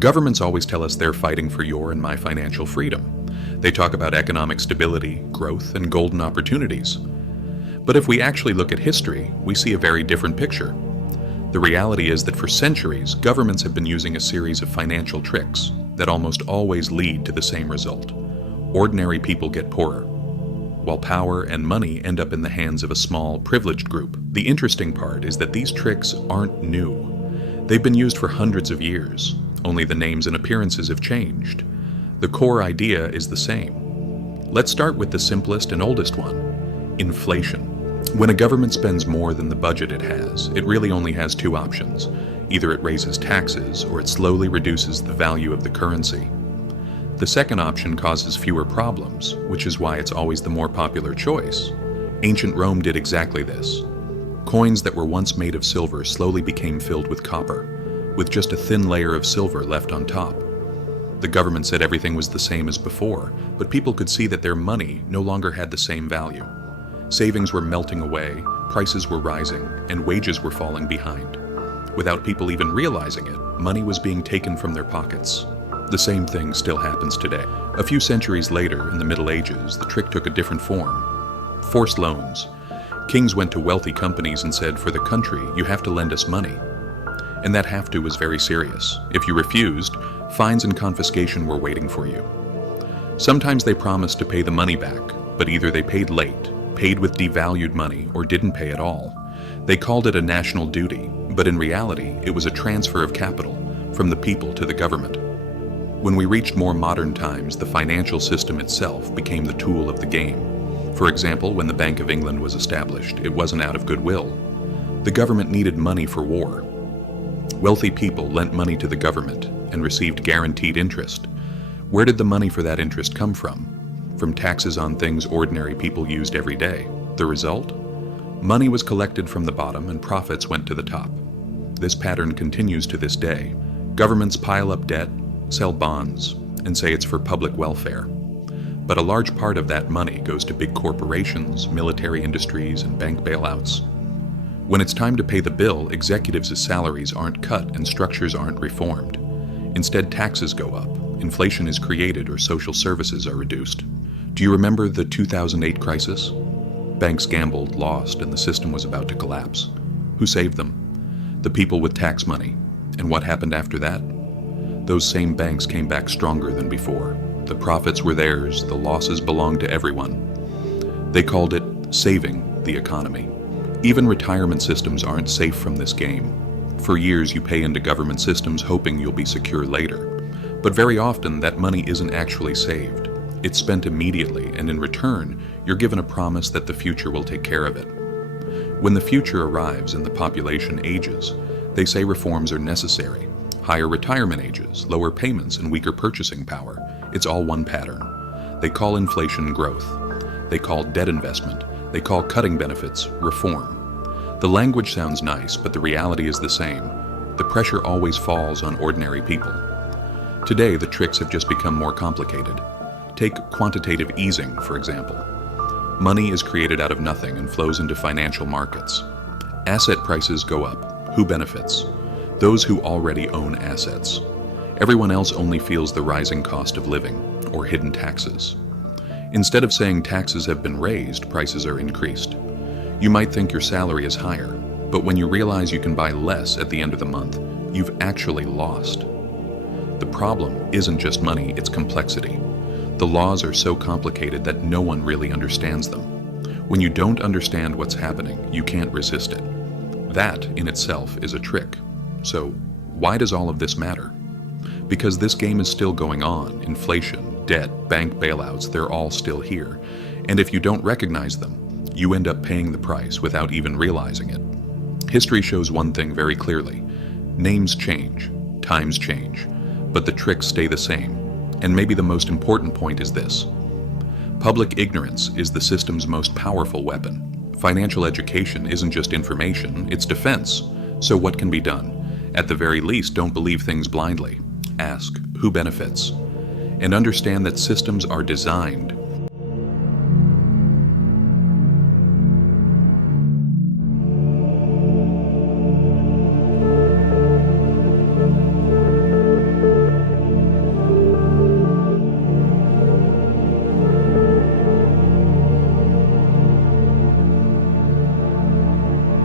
Governments always tell us they're fighting for your and my financial freedom. They talk about economic stability, growth, and golden opportunities. But if we actually look at history, we see a very different picture. The reality is that for centuries, governments have been using a series of financial tricks that almost always lead to the same result. Ordinary people get poorer, while power and money end up in the hands of a small, privileged group. The interesting part is that these tricks aren't new. They've been used for hundreds of years, only the names and appearances have changed. The core idea is the same. Let's start with the simplest and oldest one: inflation. When a government spends more than the budget it has, it really only has two options. Either it raises taxes, or it slowly reduces the value of the currency. The second option causes fewer problems, which is why it's always the more popular choice. Ancient Rome did exactly this. Coins that were once made of silver slowly became filled with copper, with just a thin layer of silver left on top. The government said everything was the same as before, but people could see that their money no longer had the same value. Savings were melting away, prices were rising, and wages were falling behind. Without people even realizing it, money was being taken from their pockets. The same thing still happens today. A few centuries later, in the Middle Ages, the trick took a different form. Forced loans. Kings went to wealthy companies and said, "For the country, you have to lend us money." And that have to was very serious. If you refused, fines and confiscation were waiting for you. Sometimes they promised to pay the money back, but either they paid late, paid with devalued money, or didn't pay at all. They called it a national duty, but in reality, it was a transfer of capital from the people to the government. When we reached more modern times, the financial system itself became the tool of the game. For example, when the Bank of England was established, it wasn't out of goodwill. The government needed money for war. Wealthy people lent money to the government and received guaranteed interest. Where did the money for that interest come from? From taxes on things ordinary people used every day. The result? Money was collected from the bottom and profits went to the top. This pattern continues to this day. Governments pile up debt, sell bonds, and say it's for public welfare. But a large part of that money goes to big corporations, military industries, and bank bailouts. When it's time to pay the bill, executives' salaries aren't cut and structures aren't reformed. Instead, taxes go up, inflation is created, or social services are reduced. Do you remember the 2008 crisis? Banks gambled, lost, and the system was about to collapse. Who saved them? The people with tax money. And what happened after that? Those same banks came back stronger than before. The profits were theirs, the losses belonged to everyone. They called it saving the economy. Even retirement systems aren't safe from this game. For years you pay into government systems hoping you'll be secure later. But very often that money isn't actually saved. It's spent immediately, and in return, you're given a promise that the future will take care of it. When the future arrives and the population ages, they say reforms are necessary. Higher retirement ages, lower payments, and weaker purchasing power. It's all one pattern. They call inflation growth. They call debt investment. They call cutting benefits reform. The language sounds nice, but the reality is the same. The pressure always falls on ordinary people. Today, the tricks have just become more complicated. Take quantitative easing, for example. Money is created out of nothing and flows into financial markets. Asset prices go up. Who benefits? Those who already own assets. Everyone else only feels the rising cost of living, or hidden taxes. Instead of saying taxes have been raised, prices are increased. You might think your salary is higher, but when you realize you can buy less at the end of the month, you've actually lost. The problem isn't just money, it's complexity. The laws are so complicated that no one really understands them. When you don't understand what's happening, you can't resist it. That, in itself, is a trick. So, why does all of this matter? Because this game is still going on. Inflation, debt, bank bailouts, they're all still here. And if you don't recognize them, you end up paying the price without even realizing it. History shows one thing very clearly. Names change, times change, but the tricks stay the same. And maybe the most important point is this. Public ignorance is the system's most powerful weapon. Financial education isn't just information, it's defense. So what can be done? At the very least, don't believe things blindly. Ask, who benefits? And understand that systems are designed